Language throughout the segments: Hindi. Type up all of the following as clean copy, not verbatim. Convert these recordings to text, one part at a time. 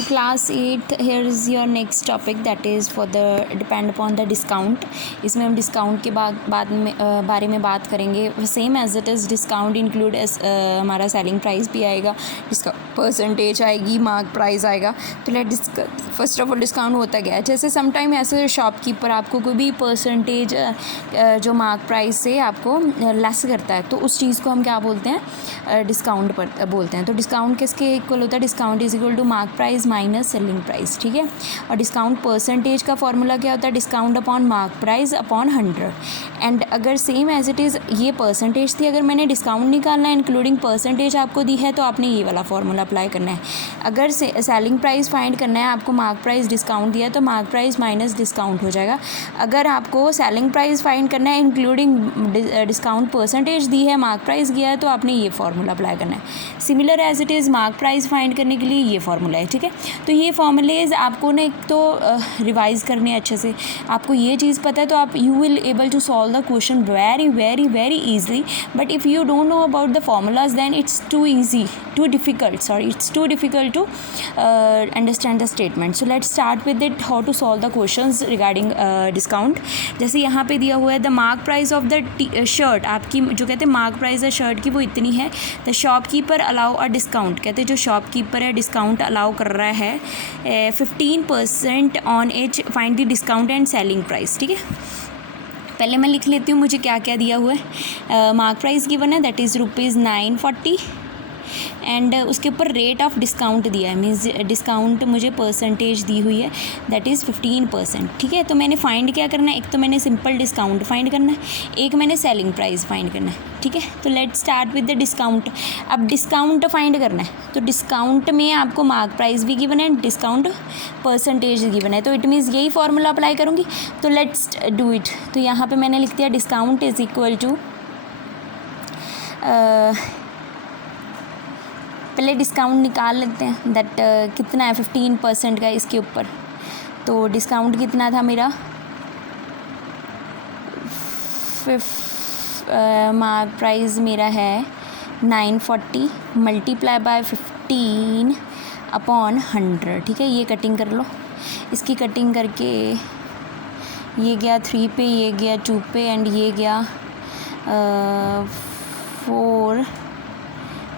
So class 8, here is your next topic, that is for the depend upon the discount. इसमें हम डिस्काउंट के बारे में बात करेंगे. Same as it is discount include हमारा सेलिंग प्राइस भी आएगा, डिस्काउंट परसेंटेज आएगी, मार्क प्राइस आएगा. तो let discuss. First of all discount होता क्या है. जैसे समटाइम ऐसे शॉपकीपर आपको कोई भी परसेंटेज जो मार्क प्राइस से आपको लेस करता है, तो उस चीज़ को हम क्या बोलते हैं, डिस्काउंट पर बोलते हैं. तो डिस्काउंट किसके इक्वल होता है, discount is equal to mark price minus selling price. ठीक है. और डिस्काउंट परसेंटेज का फॉर्मूला क्या होता है, discount upon mark price upon 100. And अगर सेम एज इट इज़ ये परसेंटेज थी, अगर मैंने डिस्काउंट निकालना है इंक्लूडिंग परसेंटेज आपको दी है, तो आपने ये वाला फॉर्मूला अप्लाई करना है. अगर सेलिंग प्राइस फाइंड करना है, आपको मार्क प्राइस डिस्काउंट दिया है, तो मार्क प्राइस माइनस डिस्काउंट हो जाएगा. अगर आपको सेलिंग प्राइस फाइंड करना है इंक्लूडिंग डिस्काउंट परसेंटेज दी है, मार्क प्राइस दिया है, तो आपने ये फार्मूला अप्लाई करना है. Similar as it is mark price find करने के लिए ये फार्मूला है. ठीक है. तो ये फार्मूलेज आपको ना एक तो रिवाइज़ करने अच्छे से. आपको ये चीज़ पता है तो आप you will able to solve the question very very very easily. But if you don't know about the formulas, then it's too difficult to understand the statement. So let's start with it, how to solve the questions regarding discount. जैसे यहाँ पे दिया हुआ है the mark price of the shirt, आपकी जो कहते हैं मार्क प्राइस है शर्ट की वो इतनी है. The shopkeeper allow a discount, कहते हैं जो शॉपकीपर है डिस्काउंट अलाउ कर रहा है 15% on H. Find the discount and selling price. ठीक है. पहले मैं लिख लेती हूँ मुझे क्या क्या दिया हुआ है. मार्क प्राइस गिवन है, दैट इज़ ₹940 एंड उसके ऊपर रेट ऑफ डिस्काउंट दिया है, मीन्स डिस्काउंट मुझे परसेंटेज दी हुई है, दैट इज़ 15%. ठीक है. तो मैंने फ़ाइंड क्या करना है, एक तो मैंने सिंपल डिस्काउंट फाइंड करना है, एक मैंने सेलिंग प्राइस फाइंड करना है. ठीक है. तो let start with the discount. अब डिस्काउंट फाइंड करना है, तो डिस्काउंट में आपको मार्क प्राइस भी गिवन है, डिस्काउंट परसेंटेज गिवन है, तो इट मीन्स यही फार्मूला अप्लाई करूँगी. तो लेट्स डू इट. तो यहाँ पर मैंने लिख दिया डिस्काउंट इज़ इक्वल टू, पहले डिस्काउंट निकाल लेते हैं, दैट कितना है 15% का इसके ऊपर. तो डिस्काउंट कितना था मेरा, मार्क प्राइस मेरा है 940 मल्टीप्लाई बाय 15 अपॉन 100. ठीक है. ये कटिंग कर लो. इसकी कटिंग करके ये गया 3 पे, ये गया 2 पे, एंड ये गया 4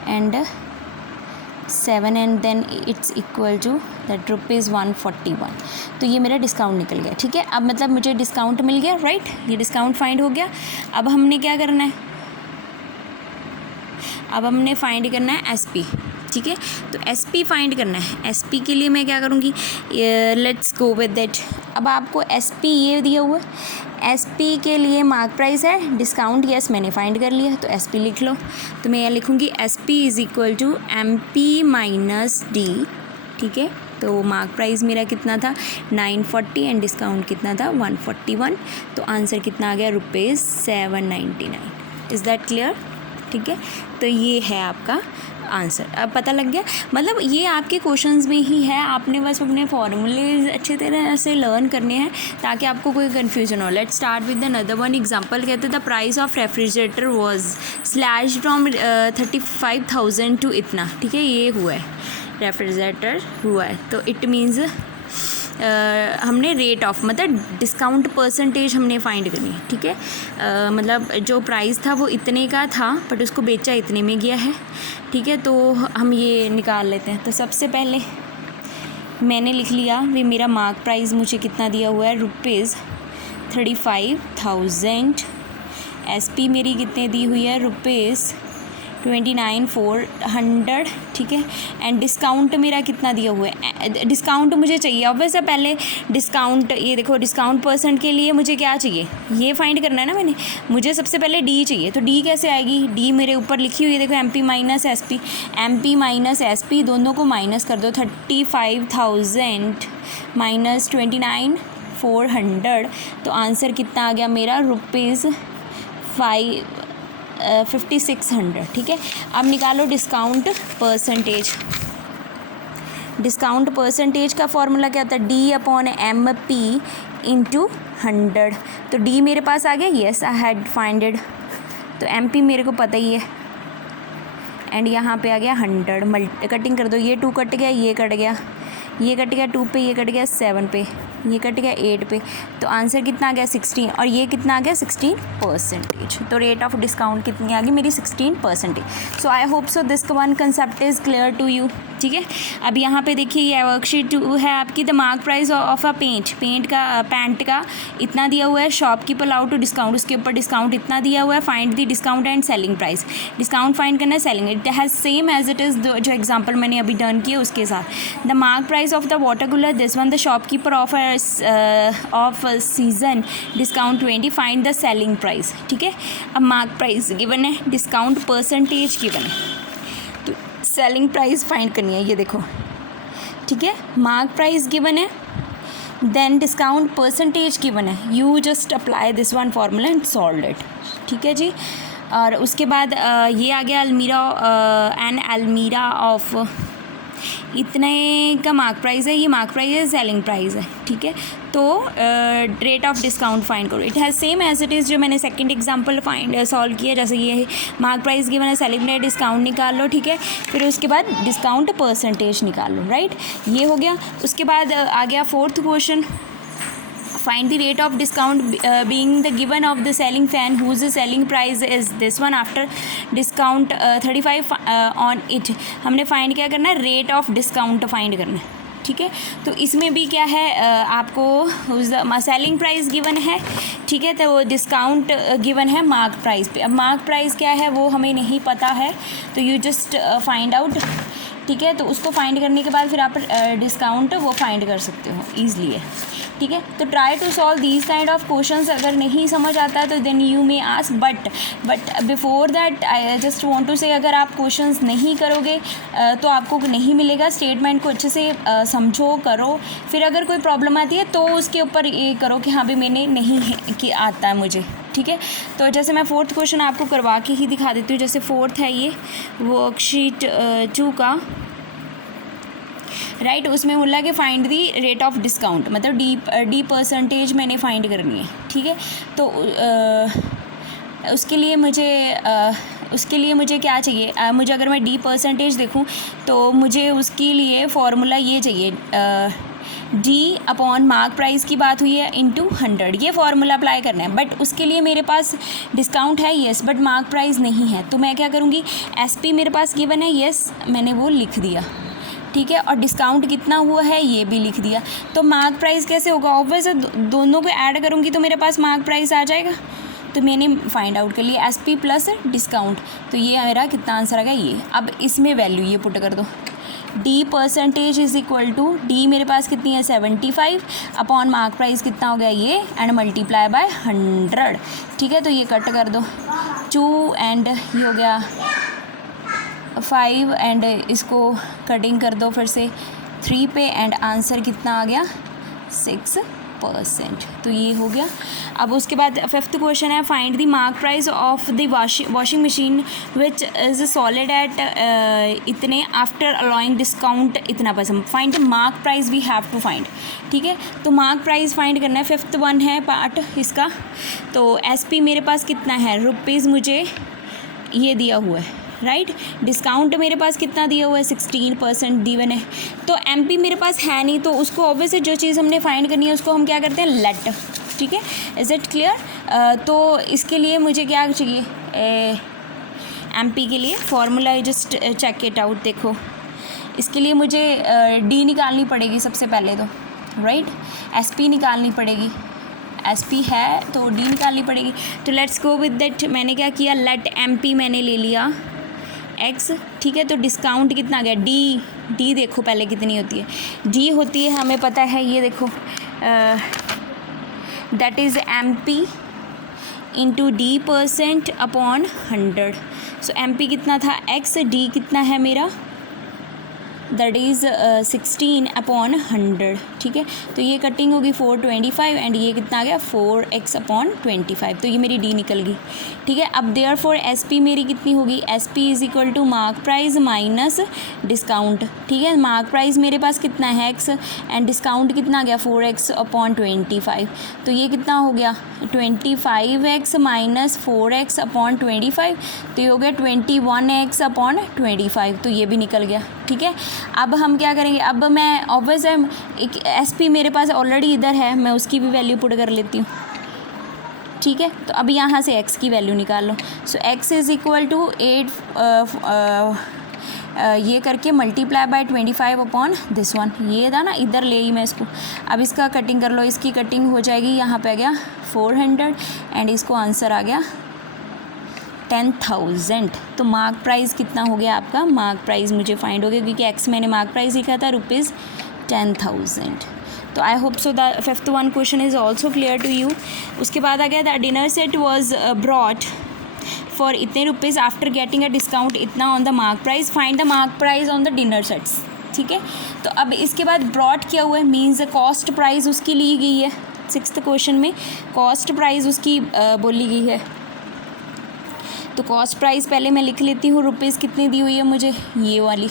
and 7, and then it's equal to that ₹141. तो ये मेरा डिस्काउंट निकल गया. ठीक है. अब मतलब मुझे डिस्काउंट मिल गया, राइट. ये डिस्काउंट फाइंड हो गया. अब हमने क्या करना है, अब हमने फाइंड करना है एसपी. ठीक है. तो एसपी फाइंड करना है. एसपी के लिए मैं क्या करूँगी, लेट्स गो विद दैट. अब आपको एसपी ये दिया हुआ है. एसपी के लिए मार्क प्राइस है, डिस्काउंट यस मैंने फाइंड कर लिया, तो एसपी लिख लो. तो मैं यहाँ लिखूँगी SP is equal to MP minus D. ठीक है. तो मार्क प्राइस मेरा कितना था 940 एंड डिस्काउंट कितना था 141. तो आंसर कितना आ गया, ₹799. Is that clear. ठीक है. तो ये है आपका आंसर. अब पता लग गया, मतलब ये आपके क्वेश्चंस में ही है, आपने बस अपने फॉर्मूले अच्छे तरह से लर्न करने हैं ताकि आपको कोई कन्फ्यूजन हो. Let's start with another one example. कहते the price of refrigerator was slash from 35,000 to इतना. ठीक है. ये हुआ है, रेफ्रिजरेटर हुआ है, तो इट मीन्स हमने रेट ऑफ मतलब डिस्काउंट परसेंटेज हमने फाइंड करनी है. ठीक है. मतलब जो प्राइस था वो इतने का था, बट उसको बेचा इतने में गया है. ठीक है. तो हम ये निकाल लेते हैं. तो सबसे पहले मैंने लिख लिया भी मेरा मार्क प्राइस मुझे कितना दिया हुआ है, ₹35,000. एसपी मेरी कितने दी हुई है, ₹29,400. ठीक है. एंड डिस्काउंट मेरा कितना दिया हुआ है, डिस्काउंट मुझे चाहिए ऑब्वियस है. पहले डिस्काउंट, ये देखो डिस्काउंट परसेंट के लिए मुझे क्या चाहिए, ये फाइंड करना है ना मैंने. मुझे सबसे पहले डी चाहिए. तो डी कैसे आएगी, डी मेरे ऊपर लिखी हुई है, देखो MP minus SP. MP minus SP दोनों को माइनस कर दो. 35,000 माइनस 29,400. तो आंसर कितना आ गया मेरा, ₹5600. ठीक है. अब निकालो डिस्काउंट परसेंटेज. डिस्काउंट परसेंटेज का फॉर्मूला क्या होता है, D upon M P into 100. तो डी मेरे पास आ गया, येस आई हैड फाइंडेड. तो एम पी मेरे को पता ही है, एंड यहाँ पे आ गया 100. कटिंग कर दो. ये 2 कट गया, ये कट गया, ये कट गया 2 पे, ये कट गया 7 पे, ये कट गया 8 पे, तो आंसर कितना आ गया 16, और ये कितना आ गया 16%। तो रेट ऑफ डिस्काउंट कितनी आ गई मेरी 16%। So I hope so this one concept is clear to you. ठीक है, अब यहाँ पे देखिए ये वर्कशीट 2 है आपकी। The mark price of a pant का इतना दिया हुआ है, शॉपकीपर अलाउड टू डिस्काउंट, उसके ऊपर डिस्काउंट इतना दिया हुआ है, find the discount and selling price. Discount find करना है, selling it has same as it is जो एग्जाम्पल मैंने अभी डन किया उसके साथ। The mark price of the water cooler this one, the shopkeeper off season discount 20, find the selling price. ठीक है, अब मार्क प्राइस गिवन है, डिस्काउंट परसेंटेज गिवन है, तो सेलिंग प्राइस फाइंड करनी है। ये देखो, ठीक है, मार्क प्राइस गिवन है, देन डिस्काउंट परसेंटेज गिवन है, you just apply this one formula and solve it. ठीक है जी, और उसके बाद ये आ गया अलमीरा ऑफ इतने का मार्क प्राइस है, ये मार्क प्राइस है, सेलिंग प्राइस है। ठीक है, तो रेट ऑफ डिस्काउंट फाइंड करो। It has same as it is जो मैंने सेकंड एग्जांपल सॉल्व किया, जैसे ये है मार्क प्राइस गिवन है, सेलिंग प्राइस, डिस्काउंट निकाल लो। ठीक है, फिर उसके बाद डिस्काउंट परसेंटेज निकाल लो। राइट, ये हो गया। उसके बाद आ गया fourth question, find the rate of discount being the given of the selling fan whose selling price is this one after discount 35 on it। हमने फाइंड क्या करना है, रेट ऑफ डिस्काउंट फाइंड करना है। ठीक है, तो इसमें भी क्या है, आपको सेलिंग प्राइस गिवन है। ठीक है, तो वो डिस्काउंट गिवन है मार्क प्राइस पे। अब मार्क प्राइस क्या है वो हमें नहीं पता है, तो यू जस्ट फाइंड आउट। ठीक है, तो उसको फाइंड करने के बाद फिर आप डिस्काउंट वो फाइंड कर सकते हो ईज़िली है। ठीक है, तो try to solve these kind of questions. अगर नहीं समझ आता है तो then you may ask, but before that I just want to say, अगर आप क्वेश्चंस नहीं करोगे तो आपको नहीं मिलेगा। स्टेटमेंट को अच्छे से समझो, करो, फिर अगर कोई प्रॉब्लम आती है तो उसके ऊपर ये करो कि हाँ भी मैंने नहीं है कि आता है मुझे। ठीक है, तो जैसे मैं फोर्थ क्वेश्चन आपको करवा के ही दिखा देती हूँ। जैसे फोर्थ है ये वर्कशीट 2 का, राइट, उसमें बोला कि find the rate of discount, मतलब डी परसेंटेज मैंने फाइंड करनी है। ठीक है, तो उसके लिए मुझे क्या चाहिए, मुझे अगर मैं डी परसेंटेज देखूं तो मुझे उसके लिए फॉर्मूला ये चाहिए, डी अपॉन मार्क प्राइस की बात हुई है इंटू 100, ये फार्मूला अप्लाई करना है। बट उसके लिए मेरे पास डिस्काउंट है, येस, बट मार्क प्राइस नहीं है, तो मैं क्या करूँगी, एसपी मेरे पास गिवन है, येस, मैंने वो लिख दिया। ठीक है, और डिस्काउंट कितना हुआ है ये भी लिख दिया। तो मार्क प्राइस कैसे होगा, ऑब्वियस दोनों को ऐड करूँगी तो मेरे पास मार्क प्राइस आ जाएगा। तो मैंने फाइंड आउट कर लिया एसपी प्लस डिस्काउंट, तो ये मेरा कितना आंसर आ गया ये। अब इसमें वैल्यू ये पुट कर दो, D percentage is equal to, D मेरे पास कितनी है 75 अपॉन मार्क प्राइस कितना हो गया ये, एंड मल्टीप्लाई बाय 100। ठीक है, तो ये कट कर दो 2 एंड ये हो गया 5 एंड इसको कटिंग कर दो फिर से 3 पे, एंड आंसर कितना आ गया 6%। तो ये हो गया। अब उसके बाद फिफ्थ क्वेश्चन है, find the mark price of the washing machine which is solid at इतने आफ्टर अलाउइंग डिस्काउंट इतना percent, find mark price we have to find. ठीक है, तो मार्क प्राइस फाइंड करना है, फिफ्थ वन है पार्ट इसका। तो एसपी मेरे पास कितना है रुपीज़, मुझे ये दिया हुआ है, राइट। डिस्काउंट मेरे पास कितना दिया हुआ है 16% गिवन है। तो एमपी मेरे पास है नहीं, तो उसको ऑब्वियसली जो चीज़ हमने फाइंड करनी है उसको हम क्या करते हैं, लेट। ठीक है, इज़ इट क्लियर। तो इसके लिए मुझे क्या चाहिए, एमपी के लिए formula, just check it out. देखो, इसके लिए मुझे डी निकालनी पड़ेगी सबसे पहले तो, राइट। एसपी निकालनी पड़ेगी, एसपी है तो डी निकालनी पड़ेगी। तो लेट्स गो विद दैट। मैंने क्या किया, लेट एमपी मैंने ले लिया एक्स। ठीक है, तो डिस्काउंट कितना आ गया, डी देखो पहले कितनी होती है, डी होती है हमें पता है, ये देखो that is MP into D percent upon 100। So MP कितना था एक्स, डी कितना है मेरा, दैट इज़ 16 अपॉन 100। ठीक है। तो ये कटिंग होगी 425 एंड ये कितना आ गया 4x/25, तो ये मेरी डी निकल गई, ठीक है। अब देयरफॉर एस पी मेरी कितनी होगी, S P is equal to mark price minus discount, ठीक है। मार्क प्राइस मेरे पास कितना है x एंड डिस्काउंट कितना आ गया 4x/25, तो ये कितना हो गया 25x माइनस 4x/25, तो ये हो गया 21x/25, तो ये भी निकल गया, ठीक है। अब हम क्या करेंगे, अब मैं ऑब्वियस है एक एस पी मेरे पास ऑलरेडी इधर है, मैं उसकी भी वैल्यू पुट कर लेती हूँ, ठीक है। तो अब यहाँ से x की वैल्यू निकाल लो। So x is equal to 8 ये करके मल्टीप्लाई बाय 25/this1, ये था ना, इधर ले ही मैं इसको। अब इसका कटिंग कर लो, इसकी कटिंग हो जाएगी, यहाँ पे आ गया 400 एंड इसको आंसर आ गया 10,000। तो मार्क प्राइस कितना हो गया आपका, मार्क प्राइस मुझे फाइंड हो गया क्योंकि x मैंने मार्क प्राइस लिखा था ₹10,000। तो I hope so the fifth one question is also clear to you. उसके बाद आ गया the dinner set was brought for इतने rupees after getting a discount इतना on the mark price, find the mark price on the dinner sets, ठीक है। तो अब इसके बाद ब्रॉट किया हुआ है मीन्स कॉस्ट प्राइस उसकी ली गई है, सिक्स्थ क्वेश्चन में कॉस्ट प्राइस उसकी बोली गई है। तो कॉस्ट प्राइस पहले मैं लिख लेती हूँ, रुपीज़ कितनी दी हुई है मुझे, ये वाली,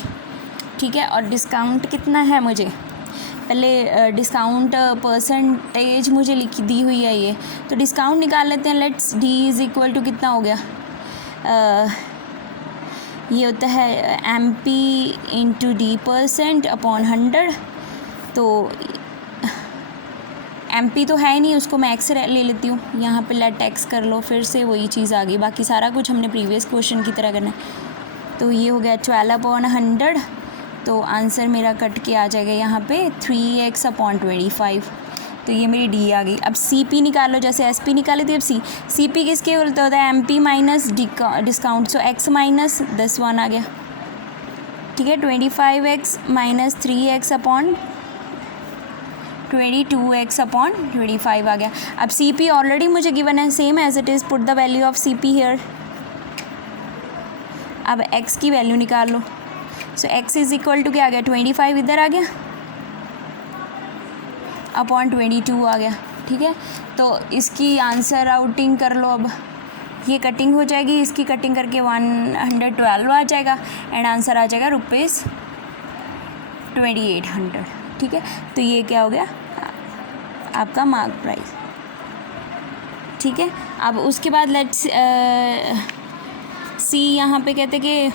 ठीक है। और डिस्काउंट कितना है मुझे, पहले डिस्काउंट परसेंटेज मुझे लिखी दी हुई है ये, तो डिस्काउंट निकाल लेते हैं। Let's D is equal to कितना हो गया, ये होता है MP इंटू D %/100, तो MP तो है नहीं, उसको मैं x ले लेती हूँ, यहाँ पे लेट x कर लो, फिर से वही चीज़ आ गई, बाकी सारा कुछ हमने प्रीवियस क्वेश्चन की तरह करना है। तो ये हो गया 12/100, तो आंसर मेरा कट के आ जाएगा यहाँ पे 3x/25, तो ये मेरी डी आ गई। अब CP निकालो, जैसे SP निकाली थी, अब CP किसके बोलते होता है, MP minus discount, so x minus this one आ गया, ठीक है। 25x माइनस 3x/22x/25 आ गया। अब CP ऑलरेडी मुझे गिवन है, same as it is, put the value of CP here. अब x की वैल्यू निकाल लो, so x is equal to क्या आ गया 25 इधर आ गया /22 आ गया, ठीक है। तो इसकी आंसर आउटिंग कर लो, अब ये कटिंग हो जाएगी, इसकी कटिंग करके 112 आ जाएगा एंड आंसर आ जाएगा ₹2800, ठीक है। तो ये क्या हो गया आपका मार्क प्राइस, ठीक है। अब उसके बाद लेट्स सी, यहाँ पे कहते कि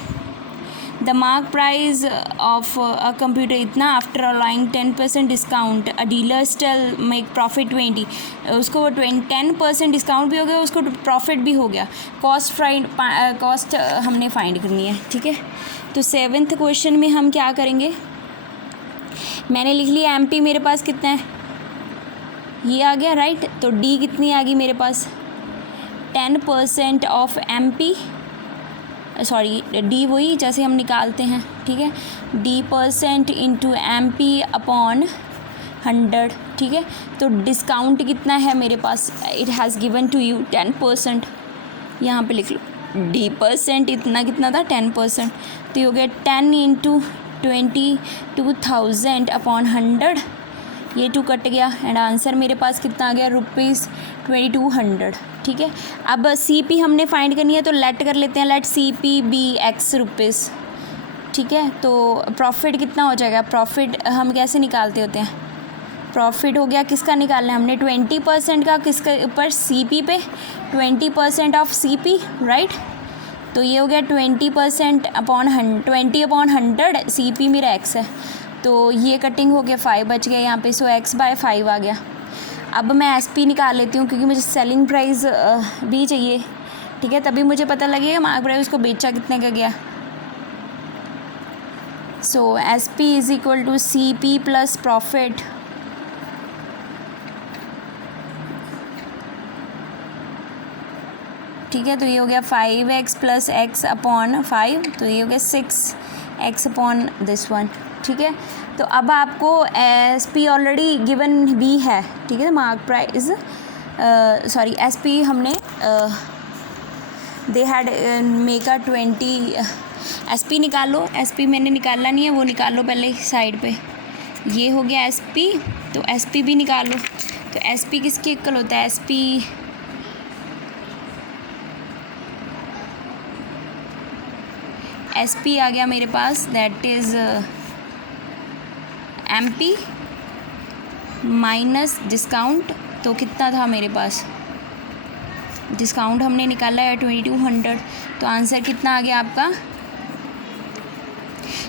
the mark price of a computer इतना after allowing 10% discount, a dealer still make profit 20, उसको 10% डिस्काउंट भी हो गया, उसको प्रॉफिट भी हो गया, कॉस्ट हमने फाइंड करनी है, ठीक है। तो सेवन्थ क्वेश्चन में हम क्या करेंगे, मैंने लिख लिया MP मेरे पास कितना है, ये आ गया, राइट। तो D कितनी आ गई मेरे पास, 10% ऑफ MP, सॉरी D वही जैसे हम निकालते हैं, ठीक है, D% इंटू MP/100, ठीक है। तो डिस्काउंट कितना है मेरे पास, it has given to you 10%, यहाँ पे लिख लो D% इतना कितना था 10%, तो ये हो गया 10 इंटू 22,000/100, ये 2 कट गया एंड आंसर मेरे पास कितना आ गया ₹2200, ठीक है। अब CP हमने फाइंड करनी है, तो लेट कर लेते हैं, let CP be x rupees, ठीक है। तो प्रॉफिट कितना हो जाएगा, प्रॉफिट हम कैसे निकालते होते हैं, प्रॉफिट हो गया किसका निकालना है हमने 20% का, किसके ऊपर, CP पे, 20% ऑफ CP, राइट। तो ये हो गया 20/100, CP मेरा x है, तो ये कटिंग हो गया 5 बच गया यहाँ पे, सो x/5 आ गया। अब मैं SP निकाल लेती हूँ क्योंकि मुझे सेलिंग प्राइस भी चाहिए, ठीक है, तभी मुझे पता लगेगा मार्क प्राइस उसको बेचा कितने का गया। So SP is equal to CP plus profit, ठीक है। तो ये हो गया 5x प्लस x/5, तो ये हो गया 6x/this1, ठीक है। तो अब आपको SP ऑलरेडी गिवन भी है, ठीक है, मार्क प्राइस सॉरी SP हमने they had make a 20 SP निकाल लो, SP मैंने निकालना नहीं है, वो निकाल लो पहले साइड पे, ये हो गया एस पी, तो एस पी भी निकालो। तो एस पी किसके इक्वल होता है? एस पी आ गया मेरे पास, that is M P minus discount. तो कितना था मेरे पास? डिस्काउंट हमने निकाला है 2200, तो आंसर कितना आ गया आपका?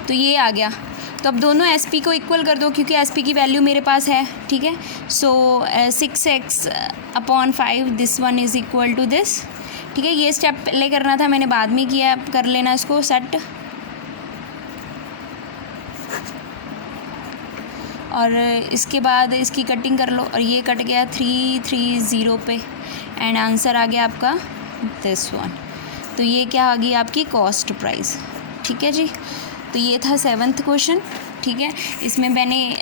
तो ये आ गया। तो अब दोनों एस पी को इक्वल कर दो, क्योंकि एस पी की वैल्यू मेरे पास है, ठीक है। So 6x/5 this one is equal to this, ठीक है। ये स्टेप पहले करना था, मैंने बाद में किया, कर लेना इसको सेट। और इसके बाद इसकी कटिंग कर लो, और ये कट गया 330 पे, एंड आंसर आ गया आपका दिस वन। तो ये क्या आ गई आपकी कॉस्ट प्राइस, ठीक है जी। तो ये था 7th क्वेश्चन, ठीक है। इसमें मैंने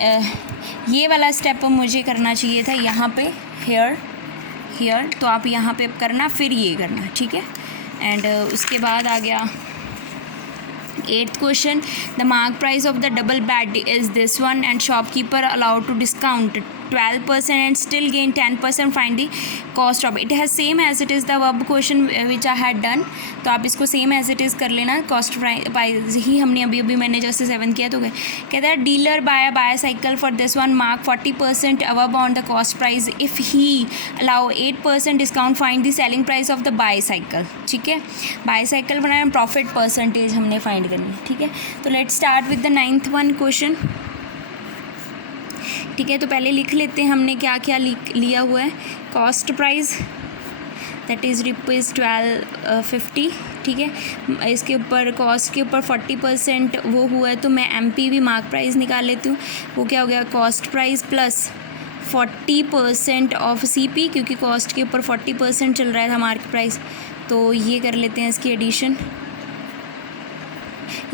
ये वाला स्टेप मुझे करना चाहिए था यहाँ पे, हेयर, तो आप यहाँ पे करना, फिर ये करना, ठीक है। एंड उसके बाद आ गया 8th question, the mark price of the double bed is this one and shopkeeper allowed to discount 12% and still gain 10%, find the cost of it. Has same as it is the verb question which I had done. तो आप इसको सेम एज इट इज़ कर लेना, कॉस्ट प्राइस ही हमने अभी मैंने जैसे 7 किया। तो कहता है dealer buy bicycle for this one mark 40% above on the cost price if he allow 8% discount, find the selling price of the bicycle, ठीक है। बायसाइकिल बनाए, प्रॉफिट परसेंटेज हमने फाइंड करनी है, ठीक है। तो let start with the 9th one question, ठीक है। तो पहले लिख लेते हैं हमने क्या क्या लिया हुआ है। कॉस्ट प्राइस दैट इज़ ₹1250, ठीक है। इसके ऊपर कॉस्ट के ऊपर 40% वो हुआ है, तो मैं एमपी भी मार्क प्राइस निकाल लेती हूँ। वो क्या हो गया? Cost price plus 40% of CP, क्योंकि कॉस्ट के ऊपर 40% चल रहा था मार्क प्राइस। तो ये कर लेते हैं इसकी एडिशन।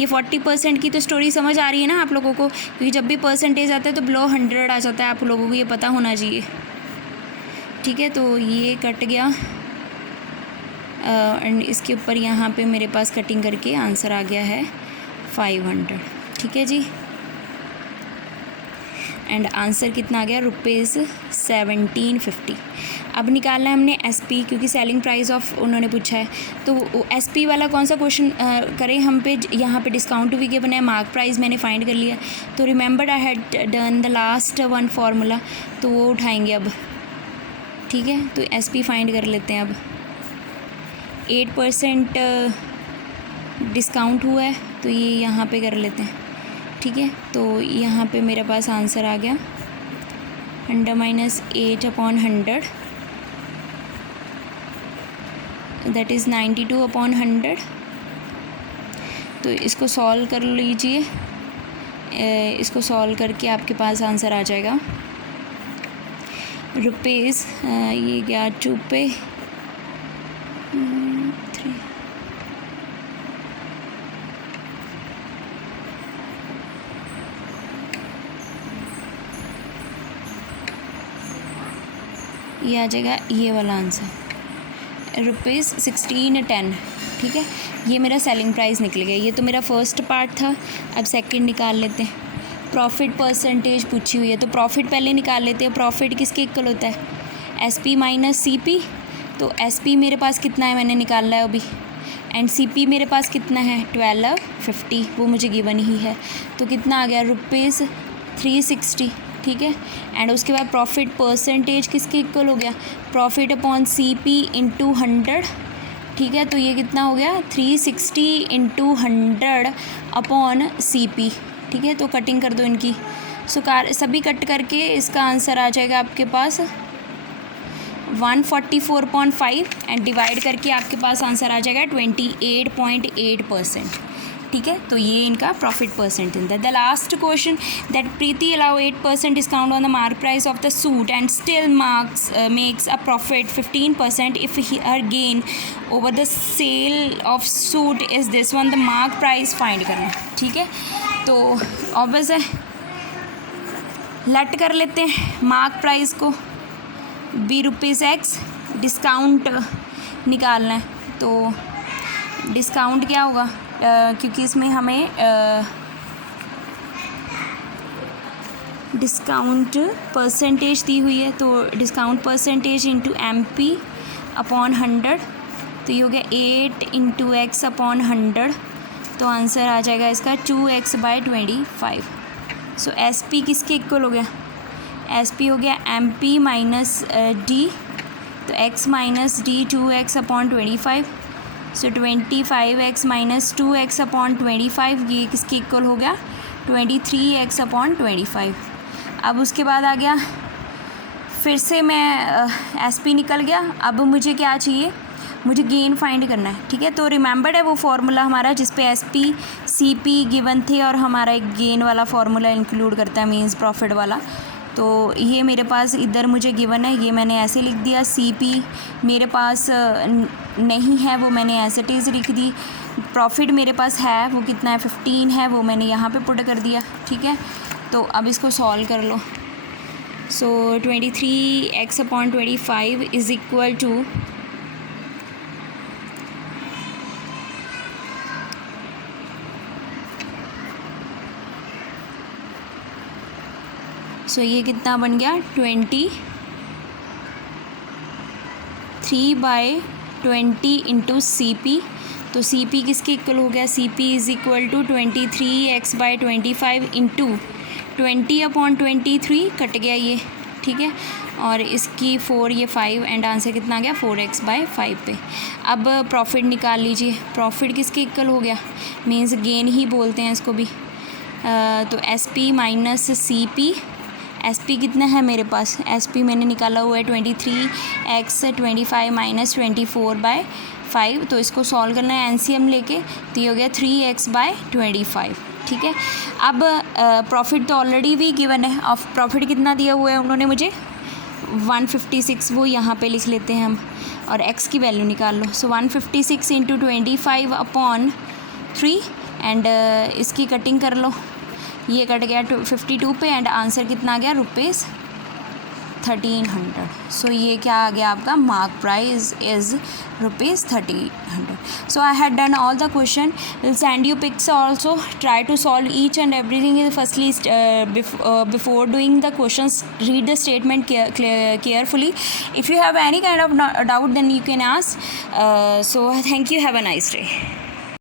ये 40% की तो स्टोरी समझ आ रही है ना आप लोगों को, क्योंकि जब भी परसेंटेज आता है तो बिलो 100 आ जाता है, आप लोगों को ये पता होना चाहिए, ठीक है। तो ये कट गया, एंड इसके ऊपर यहाँ पे मेरे पास कटिंग करके आंसर आ गया है 500, ठीक है जी। एंड आंसर कितना आ गया? ₹1750। अब निकालना है हमने एसपी, क्योंकि सेलिंग प्राइस ऑफ उन्होंने पूछा है। तो एसपी वाला कौन सा क्वेश्चन करें हम पे? यहाँ पे डिस्काउंट भी गिवन है, मार्क प्राइस मैंने फाइंड कर लिया। तो remembered I had done the last one formula, तो वो उठाएंगे अब, ठीक है। तो एसपी फाइंड कर लेते हैं अब। 8% डिस्काउंट हुआ है, तो ये यहाँ पे कर लेते हैं, ठीक है। तो यहाँ पे मेरे पास आंसर आ गया 100 - 8/100, दैट इज़ 92/100। तो इसको सॉल्व कर लीजिए, इसको सॉल्व करके आपके पास आंसर आ जाएगा रुपीज़, ये गया 2 पे 3, ये आ जाएगा ये वाला आंसर ₹1610, ठीक है। ये मेरा सेलिंग प्राइस निकल गया। ये तो मेरा फर्स्ट पार्ट था। अब सेकंड निकाल लेते हैं। प्रॉफिट परसेंटेज पूछी हुई है, तो प्रॉफिट पहले निकाल लेते हैं। प्रॉफिट किसके इक्वल होता है? SP minus CP. तो एसपी मेरे पास कितना है मैंने निकाला है अभी, एंड सीपी मेरे पास कितना है? 1250, वो मुझे गिवन ही है। तो कितना आ गया? ₹360, ठीक है। एंड उसके बाद प्रॉफिट परसेंटेज किसके इक्वल हो गया? प्रॉफिट अपॉन सीपी इंटू 100, ठीक है। तो ये कितना हो गया? 360 इंटू 100 अपॉन सीपी, ठीक है। तो कटिंग कर दो इनकी, सभी कट करके इसका आंसर आ जाएगा आपके पास 144.5, एंड डिवाइड करके आपके पास आंसर आ जाएगा 28.8%, ठीक है। तो ये इनका प्रॉफिट परसेंटेज है। The last question, that Preeti allow 8% discount on the mark price of the suit and still makes a profit 15% if her gain over the sale of suit is this one, the mark price find करना, ठीक है। तो ऑब्वियस है, लेट कर लेते हैं मार्क प्राइस को ₹X, डिस्काउंट निकालना है। तो डिस्काउंट क्या होगा? क्योंकि इसमें हमें डिस्काउंट परसेंटेज दी हुई है, तो discount percentage into MP upon 100, तो ये हो गया 8 इंटू एक्स अपॉन 100, तो आंसर आ जाएगा इसका 2x/25। सो SP किसके इक्वल हो गया, SP हो गया MP माइनस D, तो x minus D 2x upon 25, सो 25x माइनस 2x अपॉन 25, ये किसके इक्वल हो गया 23x अपॉन 25। अब उसके बाद आ गया फिर से मैं SP निकल गया। अब मुझे क्या चाहिए, मुझे गेन फाइंड करना है, ठीक है। तो रिमेंबर्ड है वो फार्मूला हमारा जिस पे SP CP गिवन थे और हमारा एक गेन वाला फार्मूला इंक्लूड करता है, मींस प्रॉफिट वाला। तो ये मेरे पास इधर मुझे गिवन है, ये मैंने ऐसे लिख दिया। CP मेरे पास नहीं है, वो मैंने एज इट इज़ लिख दी। प्रॉफिट मेरे पास है, वो कितना है 15 है, वो मैंने यहाँ पे पुट कर दिया, ठीक है। तो अब इसको सॉल्व कर लो। So 23x upon 25 is equal to ये कितना बन गया 23/20 इंटू CP। तो CP किसके इक्वल हो गया, CP is equal to 23x/25 into 20/23, cut गया ये, ठीक है। और इसकी 4 ये 5 एंड आंसर कितना आ गया 4x/5 पे। अब प्रॉफिट निकाल लीजिए, प्रॉफिट किसके इक्वल हो गया, मीन्स गेन ही बोलते हैं इसको भी। तो SP माइनस CP, SP कितना है मेरे पास, SP मैंने निकाला हुआ है 23x/25 माइनस 24/5। तो इसको सॉल्व करना है LCM लेके, तो ये हो गया 3x/25, ठीक है। अब प्रॉफिट तो ऑलरेडी भी गिवन है, और प्रॉफिट कितना दिया हुआ है उन्होंने मुझे 156, वो यहाँ पे लिख लेते हैं हम, और x की वैल्यू निकाल लो। सो 156 इंटू 25 अपॉन 3 एंड इसकी कटिंग कर लो, ये कट गया 52 पे एंड आंसर कितना आ गया ₹1300। सो ये क्या आ गया आपका, mark price is ₹1300। So I had done all the question, will send you pics also, try to solve each and everything is firstly before doing the questions read the statement carefully. If you have any kind of doubt then you can ask. So thank you, have a nice day.